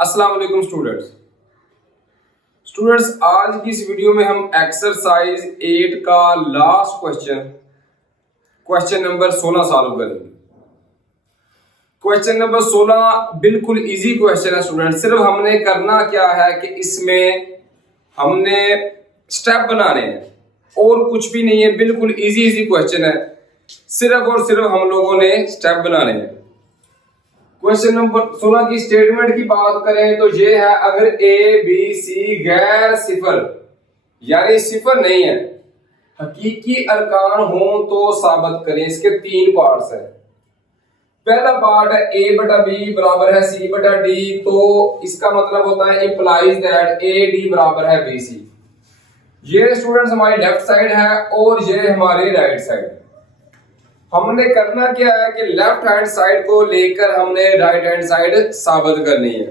अस्सलाम वालेकुम स्टूडेंट्स आज की इस वीडियो में हम एक्सरसाइज 8 का लास्ट क्वेश्चन नंबर 16 सॉल्व करेंगे। क्वेश्चन नंबर 16 बिल्कुल इजी क्वेश्चन है स्टूडेंट। सिर्फ हमने करना क्या है कि इसमें हमने स्टेप बनाने हैं और कुछ भी नहीं है। बिल्कुल इजी क्वेश्चन है, सिर्फ और सिर्फ हम लोगों ने स्टेप बनाने हैं। क्वेश्चन नंबर 16 की स्टेटमेंट की बात करें तो ये है, अगर ए बी सी गैर सिफर यानी सिफर नहीं है, हकीकी अरकान हो तो साबित करें। इसके 3 पार्ट्स हैं। पहला पार्ट है ए बटा बी बराबर है सी बटा डी, तो इसका मतलब होता है इंप्लाइज दैट ए डी बराबर है बी सी। ये स्टूडेंट्स हमारी लेफ्ट साइड है और ये हमारी राइट साइड है। हमने करना क्या है कि लेफ्ट हैंड साइड को लेकर हमने राइट हैंड साइड साबित करनी है।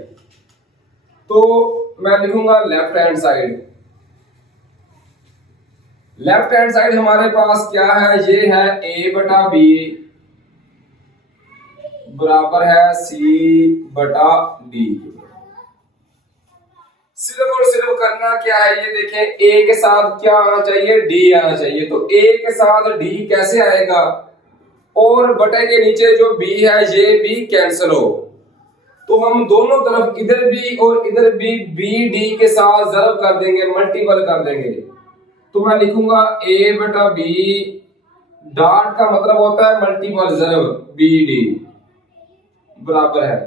तो मैं लिखूंगा left hand side. Left hand side हमारे पास क्या है, ये है a बटा बी बराबर है c बटा डी। सिर्फ और सिर्फ करना क्या है, ये देखें a के साथ क्या आना चाहिए, d आना चाहिए। तो a के साथ d कैसे आएगा, और बटे के नीचे जो b है ये भी कैंसिल हो, तो हम दोनों तरफ इधर भी और इधर भी b d के साथ ज़रब कर देंगे, मल्टीपल कर देंगे। तो मैं लिखूंगा a बटा b डॉट का मतलब होता है मल्टीपल ज़रब b d बराबर है।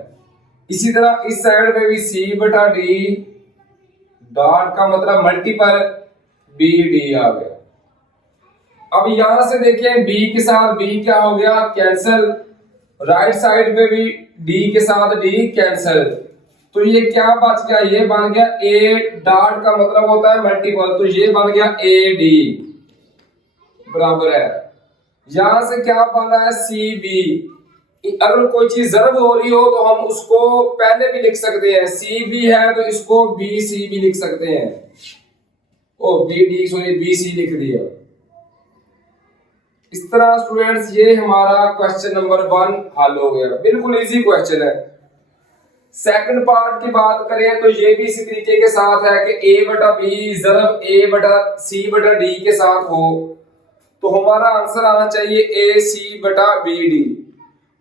इसी तरह इस साइड पे भी c बटा d डॉट का मतलब मल्टीपल b d आ गया। अब यहां से देखें b के साथ b क्या हो गया, कैंसिल। राइट साइड पे भी d के साथ d कैंसिल। तो ये क्या बच गया, ये बन गया a डॉट का मतलब होता है मल्टीपल, तो ये बन गया a d बराबर है। यहां से क्या बन रहा है c b। अगर कोई चीज ज़रब हो रही हो तो हम उसको पहले भी लिख सकते हैं, c b है तो इसको b c भी लिख सकते हैं। ओ b d sorry b c लिख दिया। इस तरह स्टूडेंट्स ये हमारा क्वेश्चन नंबर 1 हल हो गया। बिल्कुल इजी क्वेश्चन है। सेकंड पार्ट की बात करें तो ये भी इसी तरीके के साथ है कि a बटा b ज़रब a बटा c बटा d के साथ हो, तो हमारा आंसर आना चाहिए a c बटा b d।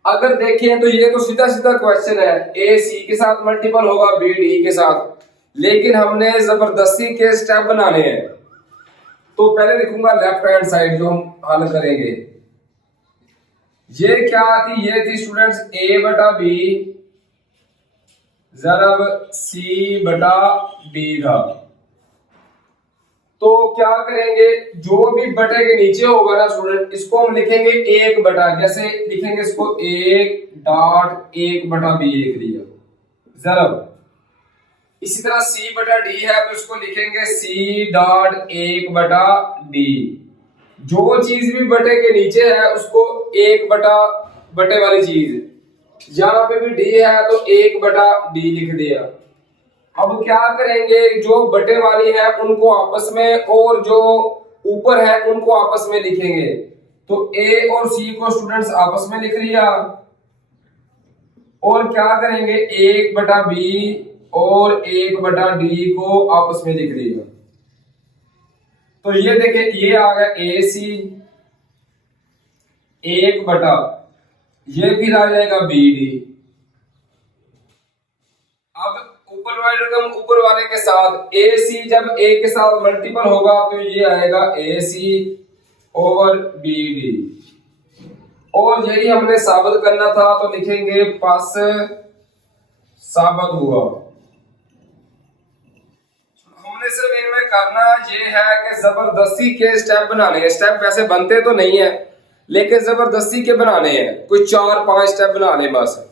अगर देखें तो ये तो सीधा सीधा क्वेश्चन है, a c के साथ मल्टीपल होगा b d के साथ, लेकिन हमने जबरदस्ती के स्टेप बनाने हैं। तो पहले लिखूंगा लेफ्ट हैंड साइड जो हम हल करेंगे। ये क्या थी, ये थी स्टूडेंट्स a बटा b ज़रब c बटा d था। तो क्या करेंगे, जो भी बटे के नीचे होगा ना स्टूडेंट, इसको हम लिखेंगे 1 बटा, जैसे लिखेंगे इसको 1 डॉट 1 बटा b लिख दिया ज़रब। इसी तरह c बटा d है तो इसको लिखेंगे c डॉट 1 बटा d। जो चीज भी बटे के नीचे है उसको 1 बटा बटे वाली चीज, यहाँ पे भी d है तो 1 बटा d लिख दिया। अब क्या करेंगे, जो बटे वाली है उनको आपस में और जो ऊपर है उनको आपस में लिखेंगे। तो a और c को स्टूडेंट्स आपस में लिख लिया, और क्या करेंगे 1 बटा b और 1 बटा d को आपस में लिख दिया। तो ये देखें ये आ गया AC 1 बटा, ये फिर आ जाएगा BD। अब ऊपर वाली रकम ऊपर वाले के साथ, AC जब A के साथ मल्टीपल होगा तो ये आएगा AC ओवर BD। और यही हमने साबित करना था, तो लिखेंगे पास साबित हुआ। हमने सिर्फ इनमें करना ये है कि जबरदस्ती के स्टेप बनाने हैं। स्टेप वैसे बनते तो नहीं है, लेकिन जबरदस्ती के बनाने हैं, कोई 4-5 स्टेप बनाने बस।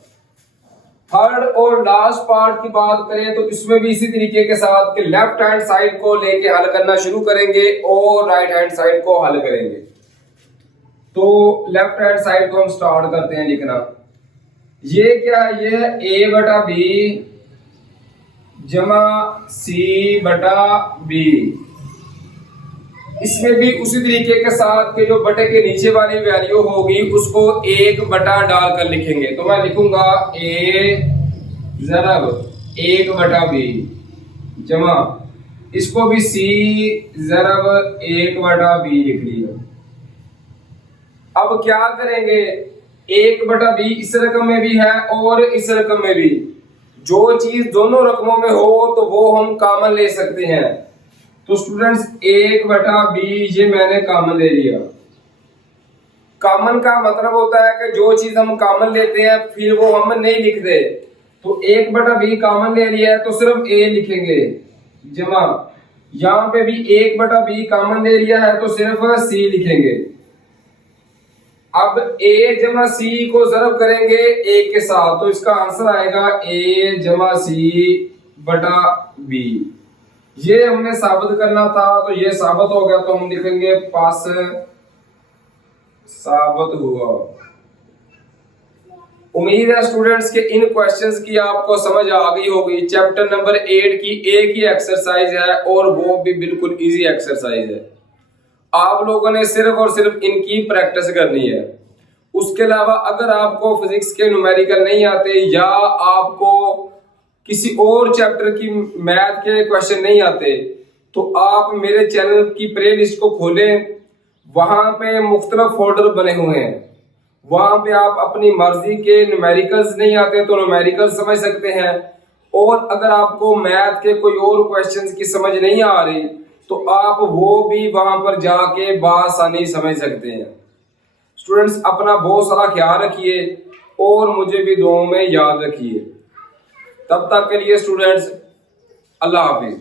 थर्ड और लास्ट पार्ट की बात करें तो इसमें भी इसी तरीके के साथ कि लेफ्ट हैंड साइड को लेके हल करना शुरू करेंगे और राइट हैंड साइड को हल करेंगे। तो लेफ्ट हैंड साइड को हम स्टार्ट करते हैं लिखना। ये क्या है, ये है a बटा b जमा c बटा b। इसमें भी उसी तरीके के साथ के जो बटे के नीचे वाली वैल्यू होगी उसको 1 बटा डालकर लिखेंगे। तो मैं लिखूंगा a ज़रब 1/b जमा इसको भी c ज़रब 1/b लिख लिया। अब क्या करेंगे, 1/b इस रकम में भी है और इस रकम में भी, जो चीज दोनों रकमों में हो तो वो हम कॉमन ले सकते हैं। तो स्टूडेंट्स 1/b ये मैंने कॉमन ले लिया। कॉमन का मतलब होता है कि जो चीज हम कॉमन लेते हैं फिर वो हम नहीं लिखते। तो 1/b कॉमन ले लिया है तो सिर्फ a लिखेंगे जमा, यहाँ पे भी 1/b कॉमन ले लिया है तो सिर्फ c लिखेंगे। अब a जमा c को ज़रब करेंगे a के साथ तो इसका आंसर आएगा a जमा c बटा b। ये हमने साबित करना था तो ये साबित हो गया, तो हम लिखेंगे पास साबित हुआ। उम्मीद है स्टूडेंट्स के इन क्वेश्चंस की आपको समझ आ गई होगी। चैप्टर नंबर 8 की एक ही एक्सरसाइज है और वो भी बिल्कुल इजी एक्सरसाइज है। आप लोगों ने सिर्फ और सिर्फ इनकी प्रैक्टिस करनी है। उसके अलावा अगर आपको फिजिक्स के न्यूमेरिकल नहीं आते या आपको किसी और चैप्टर की मैथ के क्वेश्चन नहीं आते तो आप मेरे चैनल की प्ले लिस्ट को खोलें, वहां पे मुख्तलिफ फोल्डर बने हुए हैं। वहां पे आप अपनी मर्जी के न्यूमेरिकल्स नहीं आते तो न्यूमेरिकल समझ सकते हैं, और अगर आपको मैथ के कोई और क्वेश्चंस की समझ नहीं आ रही तो आप वो भी वहां पर जाके बआसानी समझ सकते हैं। स्टूडेंट्स अपना बहुत सारा ख्याल रखिए और मुझे भी दुआओं में याद रखिए। तब तक के लिए स्टूडेंट्स अल्लाह हाफिज।